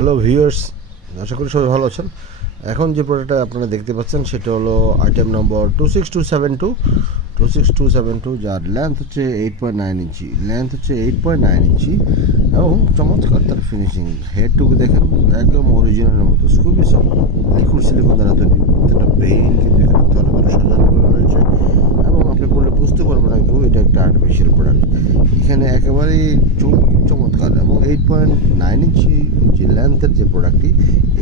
Hello viewers, আশা করি সবাই ভালো আছেন। এখন যে প্রোডাক্টটা আপনারা দেখতে পাচ্ছেন সেটা হলো আইটেম নম্বর 26272, যার লেন্থ হচ্ছে 8.9 ইঞ্চি, এবং চমৎকার তার ফিনিশিং। হেডটুকু দেখেন, একদম অরিজিনালের মতো, খুবই সফট, লিকুইড সিলিকন দ্বারা তৈরি। প্রত্যেকটা বেইন কিন্তু এখানে তলে তলে সাজানো রয়েছে, এবং আপনি পড়লে বুঝতে পারবেন না কেউ এটা একটা আর্টিফিশিয়াল প্রোডাক্ট। এখানে একেবারেই চমৎকার, এবং 8.9 ইঞ্চি যে লেন্থের যে প্রোডাক্টটি,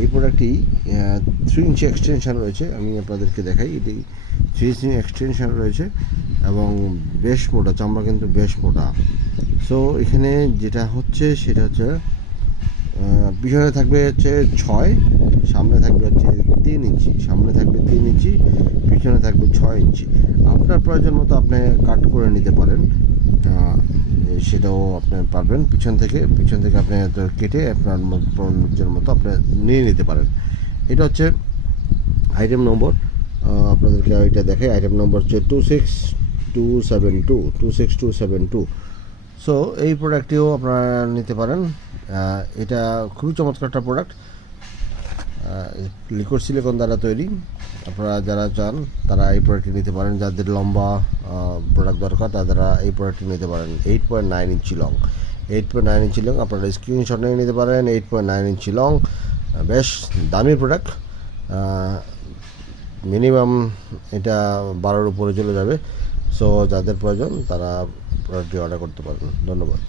এই প্রোডাক্টটি 3 ইঞ্চি এক্সটেনশান রয়েছে। আমি আপনাদেরকে দেখাই, এটি 3 ইঞ্চি এক্সটেনশান রয়েছে এবং বেশ মোটা, চামড়া কিন্তু বেশ মোটা। সো এখানে যেটা হচ্ছে সেটা হচ্ছে পিছনে থাকবে হচ্ছে 6, সামনে থাকবে হচ্ছে 3 ইঞ্চি, পিছনে থাকবে 6 ইঞ্চি। আপনার প্রয়োজন মতো আপনি কাট করে নিতে পারেন, সেটাও আপনি পারবেন। পিছন থেকে আপনি কেটে আপনার নিজের মতো আপনি নিয়ে নিতে পারেন। এটা হচ্ছে আইটেম নম্বর, আপনাদেরকে এটা দেখাই। আইটেম নম্বর হচ্ছে 26272। সো এই প্রোডাক্টটিও আপনারা নিতে পারেন। এটা খুবই চমৎকার একটা প্রোডাক্ট, লিকুইড সিলিকন দ্বারা তৈরি। আপনারা যারা চান তারা এই প্রোডাক্টটি নিতে পারেন। যাদের লম্বা প্রোডাক্ট দরকার তারা এই প্রোডাক্টটি নিতে পারেন। 8.9 ইঞ্চি লং, আপনারা স্ক্রিনশট নিয়ে নিতে পারেন। 8.9 ইঞ্চি লং, বেশ দামি প্রোডাক্ট। মিনিমাম এটা 12-র উপরে চলে যাবে। সো যাদের প্রয়োজন তারা প্রোডাক্টটি অর্ডার করতে পারেন। ধন্যবাদ।